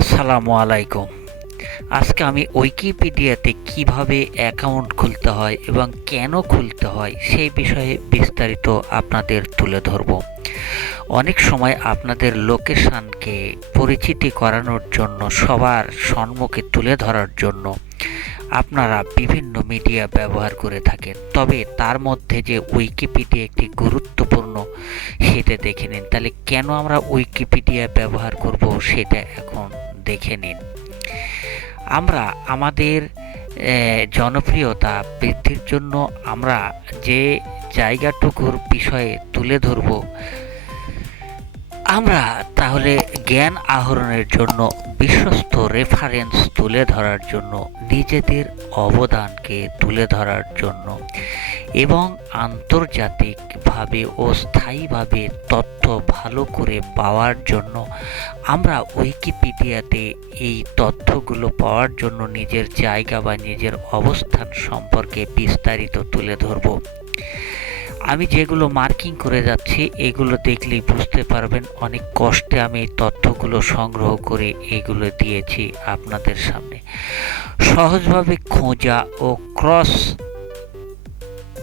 আসসালামু আলাইকুম। আজকে আমি উইকিপিডিয়াতে কিভাবে অ্যাকাউন্ট খুলতে হয় এবং কেন খুলতে হয় সেই বিষয়ে বিস্তারিত আপনাদের তুলে ধরব। অনেক সময় আপনাদের লোকেশনকে পরিচিতি করানোর জন্য, সবার সম্মুখে তুলে ধরার জন্য আপনারা বিভিন্ন মিডিয়া ব্যবহার করে থাকেন। তবে তার মধ্যে যে উইকিপিডিয়া একটি গুরুত্বপূর্ণ, সেটা দেখে নিন। তাহলে কেন আমরা উইকিপিডিয়া ব্যবহার করব সেটা এখন দেখে নিন। আমরা আমাদের জনপ্রিয়তা বৃদ্ধির জন্য আমরা যে জায়গাটুকুর বিষয়ে তুলে ধরব, আমরা তাহলে জ্ঞান আহরণের জন্য, বিশ্বস্ত রেফারেন্স তুলে ধরার জন্য, নিজেদের অবদানকে তুলে ধরার জন্য এবং আন্তর্জাতিকভাবে ও স্থায়ীভাবে তথ্য ভালো করে পাওয়ার জন্য আমরা উইকিপিডিয়াতে এই তথ্যগুলো পাওয়ার জন্য নিজের জায়গা বা নিজের অবস্থান সম্পর্কে বিস্তারিত তুলে ধরব। আমি যেগুলো মার্কিং করে যাচ্ছি এগুলো দেখলেই বুঝতে পারবেন অনেক কষ্টে আমি এই তথ্যগুলো সংগ্রহ করে এগুলো দিয়েছি আপনাদের সামনে। সহজভাবে খোঁজা ও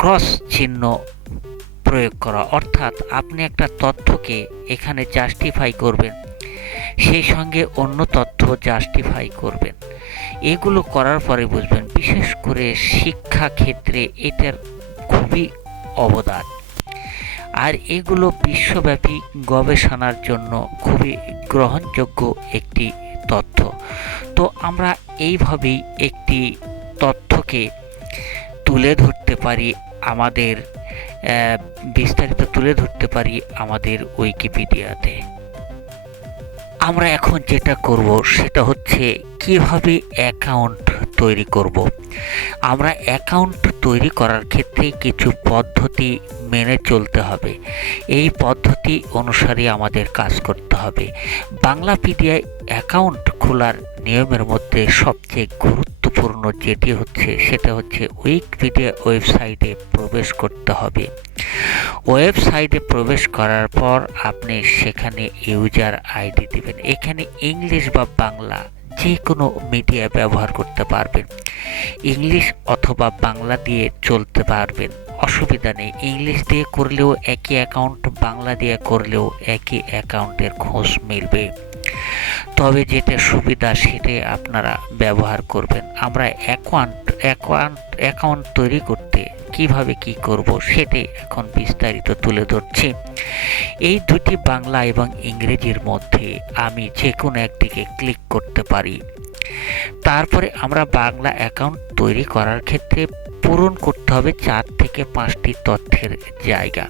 ক্রস চিহ্ন প্রয়োগ করা, অর্থাৎ আপনি একটা তথ্যকে এখানে জাস্টিফাই করবেন, সেই সঙ্গে অন্য তথ্য জাস্টিফাই করবেন। এগুলো করার পরে বুঝবেন, বিশেষ করে শিক্ষা ক্ষেত্রে এটার খুবই অবদান। আর এগুলো বিশ্বব্যাপী গবেষণার জন্য খুবই গ্রহণযোগ্য একটি তথ্য। তো আমরা এইভাবেই একটি তথ্যকে তুলে ধরতে পারি, আমাদের বিস্তারিত তুলে ধরতে পারি আমাদের উইকিপিডিয়াতে। আমরা এখন যেটা করব সেটা হচ্ছে কিভাবে অ্যাকাউন্ট তৈরি করব। আমরা অ্যাকাউন্ট তৈরি করার ক্ষেত্রে কিছু পদ্ধতি মেনে চলতে হবে। এই পদ্ধতি অনুসারে আমাদের কাজ করতে হবে। বাংলাপিডিয়ায় অ্যাকাউন্ট খোলার নিয়মের মধ্যে সবচেয়ে গুরুত্বপূর্ণ যেটি হচ্ছে সেটা হচ্ছে উইকিপিডিয়া ওয়েবসাইটে প্রবেশ করতে হবে। ওয়েবসাইটে প্রবেশ করার পর আপনি সেখানে ইউজার আইডি দিবেন। এখানে ইংলিশ বা বাংলা যে কোনো মিডিয়া ব্যবহার করতে পারবেন। ইংলিশ অথবা বাংলা দিয়ে চলতে পারবেন, অসুবিধা নেই। ইংলিশ দিয়ে করলেও একই অ্যাকাউন্ট, বাংলা দিয়ে করলেও একই অ্যাকাউন্টের খোঁজ মিলবে। তবে যেটা সুবিধা সেটাই আপনারা ব্যবহার করবেন। আমরা অ্যাকাউন্ট তৈরি করতে কিভাবে কি করব সেটাই এখন বিস্তারিত তুলে ধরছি। এই দুটি বাংলা এবং ইংরেজির মধ্যে আমি যে কোনো একদিকে ক্লিক করতে পারি। তারপরে আমরা বাংলা অ্যাকাউন্ট তৈরি করার ক্ষেত্রে পূরণ করতে হবে 4 থেকে 5টি তথ্যের জায়গা।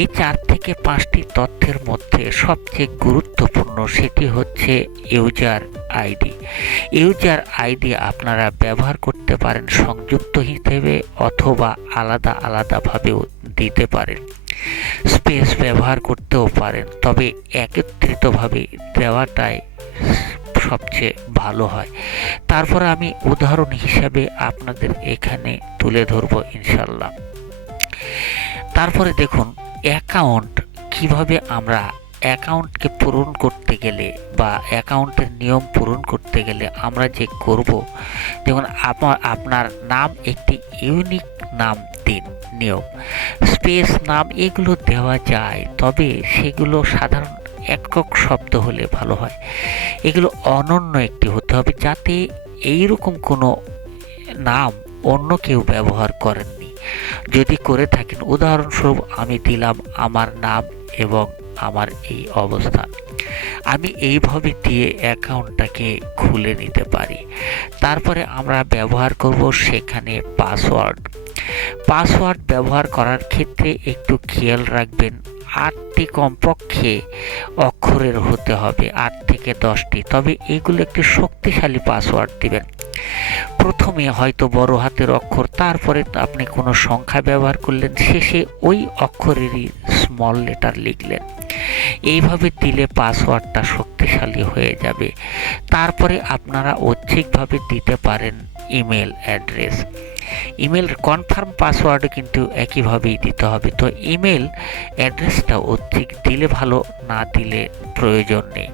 এই 4 থেকে 5টি তথ্যের মধ্যে সবচেয়ে গুরুত্বপূর্ণ সেটি হচ্ছে ইউজার আইডি। ইউজার আইডি আপনারা ব্যবহার করতে পারেন সংযুক্ত হিসেবে অথবা আলাদাভাবেও দিতে পারেন। স্পেস ব্যবহার করতেও পারেন, তবে একত্রিতভাবে দেওয়াটাই সবচেয়ে ভালো হয়। তারপর আমি উদাহরণ হিসাবে আপনাদের এখানে তুলে ধরব ইনশাল্লাহ। তারপরে দেখুন অ্যাকাউন্ট কিভাবে আমরা অ্যাকাউন্টকে পূরণ করতে গেলে বা অ্যাকাউন্টের নিয়ম পূরণ করতে গেলে আমরা যে করব, যেমন আপনার নাম একটি ইউনিক নাম দিন। নিয়ম স্পেস নাম এগুলো দেওয়া যায়, তবে সেগুলো সাধারণ একক শব্দ হলে ভালো হয়। এগুলো অনন্য একটি হতে হবে, যাতে এইরকম কোনো নাম অন্য কেউ ব্যবহার করেননি। যদি করে থাকেন, উদাহরণস্বরূপ আমি দিলাম আমার নাম এবং আমার এই অবস্থান, আমি এইভাবে দিয়ে অ্যাকাউন্টটাকে খুলে নিতে পারি। তারপরে আমরা ব্যবহার করব সেখানে পাসওয়ার্ড ব্যবহার করার ক্ষেত্রে একটু খেয়াল রাখবেন, 8টি কমপক্ষে অক্ষরের হতে হবে, 8 থেকে 10টি। তবে এগুলো একটি শক্তিশালী পাসওয়ার্ড দিবেন। প্রথমে হয়তো বড় হাতের অক্ষর, তারপরে আপনি কোনো সংখ্যা ব্যবহার করলেন, শেষে ওই অক্ষরেরই স্মল লেটার লিখলেন। এইভাবে দিলে পাসওয়ার্ডটা শক্তিশালী হয়ে যাবে। তারপরে আপনারা ঐচ্ছিকভাবে দিতে পারেন email address. Email confirm password কিন্তু একইভাবেই দিতে হবে। তো ইমেল অ্যাড্রেসটা ঐচ্ছিক দিলে ভালো, না দিলে প্রয়োজন নেই।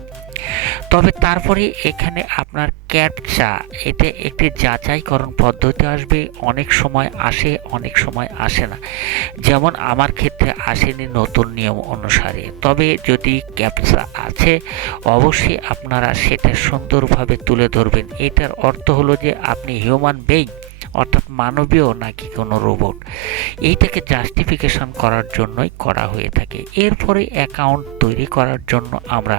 তবে তারপরে এখানে আপনার ক্যাপচা, এটা একটি যাচাইকরণ পদ্ধতি আসবে। অনেক সময় আসে, অনেক সময় আসে না। যেমন আমার ক্ষেত্রে আসেনি নতুন নিয়ম অনুসারে। তবে যদি ক্যাপচা আছে, অবশ্যই আপনারা সেটা সুন্দরভাবে তুলে ধরবেন। এটার অর্থ হলো যে আপনি হিউম্যান বিইং, অর্থাৎ মানবীয় নাকি কোনো রোবট, এইটাকে জাস্টিফিকেশন করার জন্যই করা হয়ে থাকে। এরপরে অ্যাকাউন্ট তৈরি করার জন্য আমরা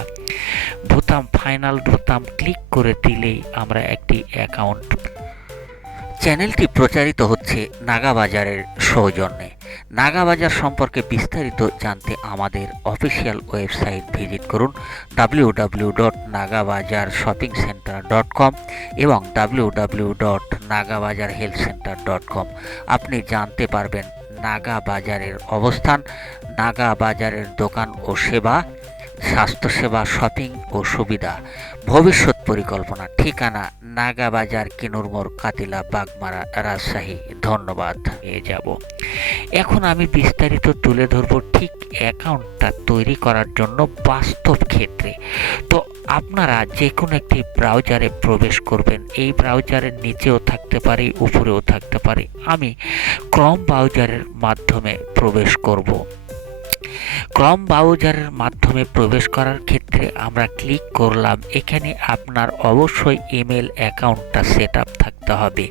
ফাইনাল বোতাম ক্লিক করে দিলেই আমরা একটি অ্যাকাউন্ট। চ্যানেলটি প্রচারিত হচ্ছে নাগা বাজারের সৌজন্যে। নাগা বাজার সম্পর্কে বিস্তারিত জানতে আমাদের অফিসিয়াল ওয়েবসাইট ভিজিট করুন www.nagabazarshoppingcenter.com এবং www.nagabajarhealthcenter.com। আপনি জানতে পারবেন নাগা বাজারের অবস্থান, নাগা বাজারের দোকান ও সেবা, স্বাস্থ্যসেবা, শপিং ও সুবিধা, ভবিষ্যৎ পরিকল্পনা। ঠিকানা নাগা বাজার, কিনুরমোড়, কাতিলা, বাগমারা, রাজশাহী। ধন্যবাদ। যাব এখন আমি বিস্তারিত তুলে ধরব ঠিক অ্যাকাউন্টটা তৈরি করার জন্য বাস্তব ক্ষেত্রে। তো আপনারা যে কোনো একটি ব্রাউজারে প্রবেশ করবেন। এই ব্রাউজারের নিচেও থাকতে পারে, উপরেও থাকতে পারে। আমি ক্রম ব্রাউজারের মাধ্যমে প্রবেশ করব। ক্রম ব্রাউজারের মাধ্যমে প্রবেশ করার ক্ষেত্রে আমরা ক্লিক করলাম। এখানে আপনার অবশ্যই ইমেল অ্যাকাউন্টটা সেট আপ থাকতে হবে।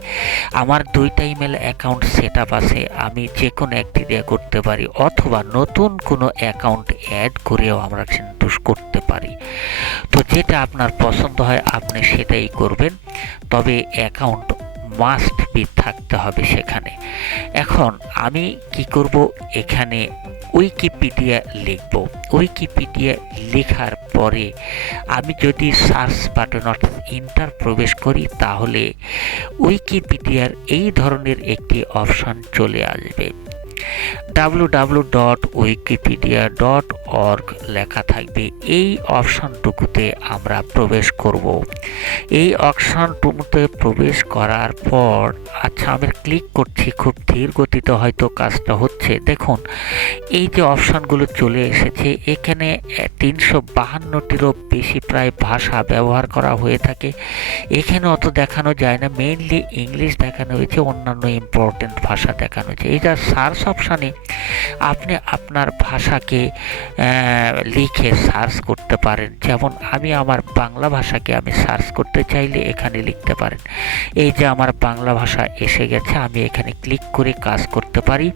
আমার দুইটা ইমেল অ্যাকাউন্ট সেট আপ আছে, আমি যে কোনো একটি দিয়ে করতে পারি, অথবা নতুন কোনো অ্যাকাউন্ট অ্যাড করেও আমরা কিন্তু করতে পারি। তো যেটা আপনার পছন্দ হয় আপনি সেটাই করবেন, তবে অ্যাকাউন্ট মাস্ট বি থাকতে হবে সেখানে। এখন আমি কি করব, এখানে উইকিপিডিয়া লিখব। উইকিপিডিয়া লেখার পরে আমি যদি সার্চ বাটন অর্থাৎ ইন্টার প্রবেশ করি, তাহলে উইকিপিডিয়ার এই ধরনের একটি অপশন চলে আসবে। www.wikipedia.org লেখা থাকবে। এই অপশনটুকুতে আমরা প্রবেশ করব। এই অপশনটুকুতে প্রবেশ করার পর আমি ক্লিক করছি। খুব ধীর গতিতে হয়তো কাজটা হচ্ছে। দেখুন এই যে অপশনগুলো চলে এসেছে, এখানে 352টিরও বেশি প্রায় ভাষা ব্যবহার করা হয়ে থাকে। এখানে অত দেখানো যায় না, মেইনলি ইংলিশ দেখানো হয়েছে, অন্যান্য ইম্পর্টেন্ট ভাষা দেখানো হয়েছে। এইটা সার্চ অপশানে আপনি আপনার ভাষাকে লিখে সার্চ করতে পারেন। যেমন আমি আমার বাংলা ভাষাকে আমি সার্চ করতে চাইলে এখানে লিখতে পারেন। এই যে আমার বাংলা ভাষা এসে গেছে, আমি এখানে ক্লিক করে কাজ করতে পারি।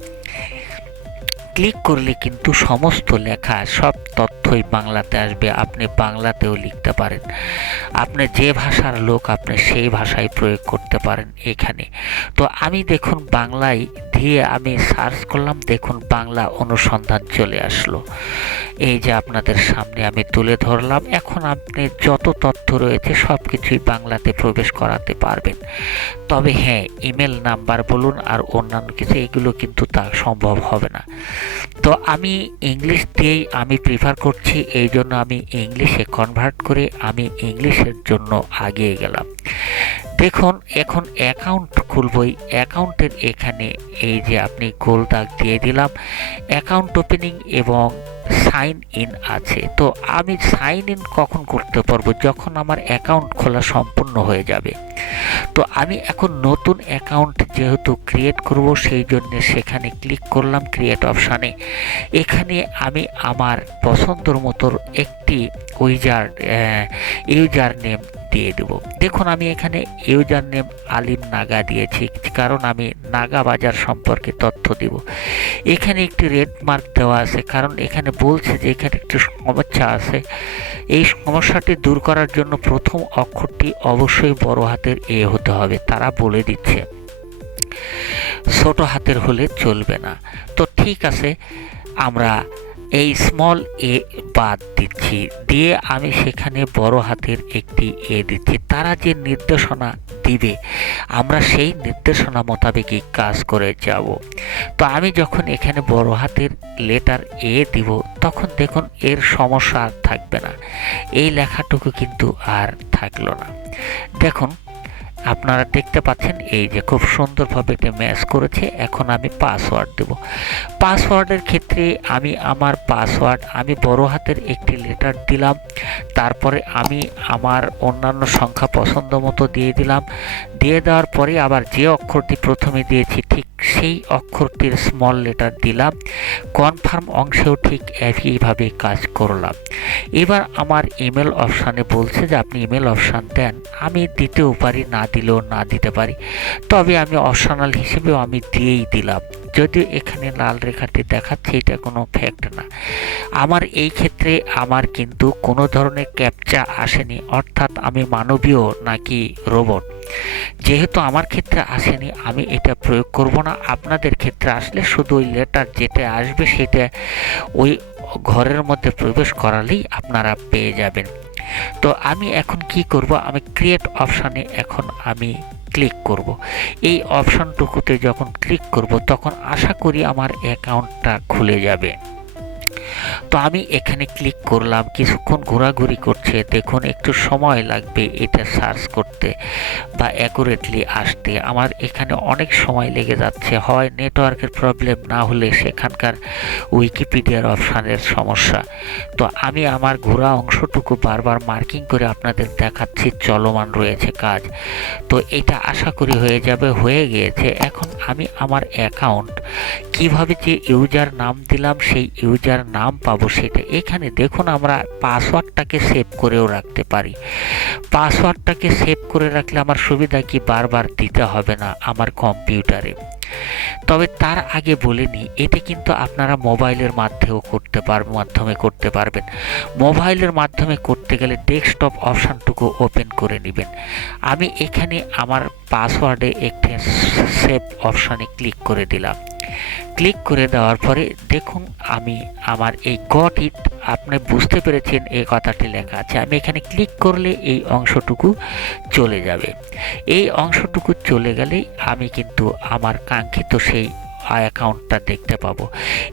ক্লিক করলে কিন্তু সমস্ত লেখা, সব তথ্যই বাংলাতে আসবে। আপনি বাংলাতেও লিখতে পারেন। আপনি যে ভাষার লোক আপনি সেই ভাষায় প্রয়োগ করতে পারেন এখানে। তো আমি দেখুন বাংলায় দিয়ে আমি সার্চ করলাম, দেখুন বাংলা অনুসন্ধান চলে আসলো। এই যে আপনাদের সামনে আমি তুলে ধরলাম। এখন আপনি যত তথ্য রয়েছে সব কিছুই বাংলাতে প্রবেশ করাতে পারবেন। তবে হ্যাঁ, ইমেল নাম্বার বলুন আর অন্যান্য কিছু, এগুলো কিন্তু তা সম্ভব হবে না। তো আমি ইংলিশ দিয়েই আমি প্রিফার করছি, এই জন্য আমি ইংলিশে কনভার্ট করে আমি ইংলিশের জন্য আগিয়ে গেলাম। দেখুন এখন অ্যাকাউন্ট খুলবই। অ্যাকাউন্টের এখানে এই যে আপনি গোল দাগ দিয়ে দিলাম, অ্যাকাউন্ট ওপেনিং এবং সাইন ইন আছে। তো আমি সাইন ইন কখন করতে পারবো, যখন আমার অ্যাকাউন্ট খোলা সম্পূর্ণ হয়ে যাবে। তো আমি এখন নতুন অ্যাকাউন্ট যেহেতু ক্রিয়েট করব, সেই জন্য সেখানে ক্লিক করলাম ক্রিয়েট অপশানে। এখানে আমি আমার পছন্দর মতো একটি ইউজার নেম দিয়ে দেব। দেখুন আমি এখানে ইউজার নেম আলিম নাগা দিয়েছি, কারণ আমি নাগা বাজার সম্পর্কে তথ্য দিব। এখানে একটি রেড মার্ক দেওয়া আছে, কারণ এখানে বলছে যে এখানে একটি সমস্যা আছে। এই সমস্যাটি দূর করার জন্য প্রথম অক্ষরটি অবশ্যই বড় হাতের এ হতে হবে। তারা বলে দিচ্ছে ছোট হাতের হলে চলবে না। তো ঠিক আছে, আমরা এই স্মল এ বাদ দিচ্ছি, দিয়ে আমি সেখানে বড় হাতের একটি এ দিচ্ছি। তারা যে নির্দেশনা দিবে আমরা সেই নির্দেশনা মোতাবেকই কাজ করে যাব। তো আমি যখন এখানে বড় হাতের লেটার এ দিব, তখন দেখুন এর সমস্যা আর থাকবে না। এই লেখাটুকু কিন্তু আর থাকলো না। দেখুন আপনারা দেখতে পাচ্ছেন এই যে খুব সুন্দরভাবে এটা ম্যাচ করেছে। এখন আমি পাসওয়ার্ড দেব। পাসওয়ার্ডের ক্ষেত্রে আমি আমার পাসওয়ার্ড আমি বড় হাতের একটি লেটার দিলাম, তারপরে আমি আমার অন্যান্য সংখ্যা পছন্দ মতো দিয়ে দিলাম। দিয়ে দেওয়ার পরে আবার যে অক্ষরটি প্রথমে দিয়েছি ঠিক সেই অক্ষরটির স্মল লেটার দিলাম। কনফার্ম অংশেও ঠিক একইভাবে কাজ করলাম। এবার আমার ইমেল অপশানে বলছে যে আপনি ইমেল অপশান দেন। আমি দিতেও পারি, না দিলেও না দিতে পারি, তবে আমি অপশনাল হিসেবেও আমি দিয়েই দিলাম। যদিও এখানে লাল রেখাটি দেখাচ্ছে এটা কোনো ফ্যাক্ট না। আমার এই ক্ষেত্রে আমার কিন্তু কোনো ধরনের ক্যাপচা আসেনি, অর্থাৎ আমি মানবীয় নাকি রোবট। যেহেতু আমার ক্ষেত্রে আসেনি আমি এটা প্রয়োগ করব না। আপনাদের ক্ষেত্রে আসলে শুধু ওই লেটার যেটা আসবে সেটা ওই ঘরের মধ্যে প্রবেশ করালেই আপনারা পেয়ে যাবেন। তো আমি এখন কি করব, আমি ক্রিয়েট অপশানে এখন আমি ক্লিক করব। এই অপশানটুকুতে যখন ক্লিক করব তখন আশা করি আমার অ্যাকাউন্টটা খুলে যাবে। তো আমি এখানে ক্লিক করলাম, কিছুক্ষণ ঘোরাঘুরি করছে। দেখুন একটু সময় লাগবে এটা সার্চ করতে বা অ্যাকুরেটলি আসতে। আমার এখানে অনেক সময় লেগে যাচ্ছে, হয় নেটওয়ার্কের প্রবলেম, না হলে সেখানকার উইকিপিডিয়ার অপশানের সমস্যা। তো আমি আমার ঘোরা অংশটুকু বারবার মার্কিং করে আপনাদের দেখাচ্ছি চলমান রয়েছে কাজ। তো এটা আশা করি হয়ে যাবে, হয়ে গিয়েছে। এখন আমি আমার অ্যাকাউন্ট কিভাবে যে ইউজার নাম দিলাম সেই ইউজার নাম পাবো সেটা এখানে দেখুন। আমরা পাসওয়ার্ডটাকে সেভ করেও রাখতে পারি। পাসওয়ার্ডটাকে সেভ করে রাখলে আমার সুবিধা কি, বারবার দিতে হবে না আমার কম্পিউটারে। তবে তার আগে বলে নিই, এটা কিন্তু আপনারা মোবাইলের মাধ্যমে করতে পারবেন। মোবাইলের মাধ্যমে করতে গেলে ডেস্কটপ অপশানটুকু ওপেন করে নেবেন। আমি এখানে আমার পাসওয়ার্ডে একটি সেভ অপশানে ক্লিক করে দিলাম। ক্লিক করে দেওয়ার পরে দেখুন আমি আমার এই গট ইট, আপনি বুঝতে পেরেছেন এই কথাটি লেখা আছে। আমি এখানে ক্লিক করলে এই অংশটুকু চলে যাবে। এই অংশটুকু চলে গেলেই আমি কিন্তু আমার কাঙ্ক্ষিত সেই অ্যাকাউন্টটা দেখতে পাবো।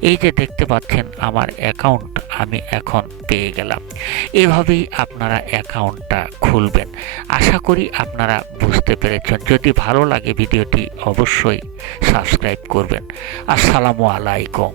এই যে দেখতে পাচ্ছেন আমার অ্যাকাউন্ট আমি এখন পেয়ে গেলাম। এভাবেই আপনারা অ্যাকাউন্টটা খুলবেন। আশা করি আপনারা বুঝতে পেরেছেন। যদি ভালো লাগে ভিডিওটি অবশ্যই সাবস্ক্রাইব করবেন। আসসালামু আলাইকুম।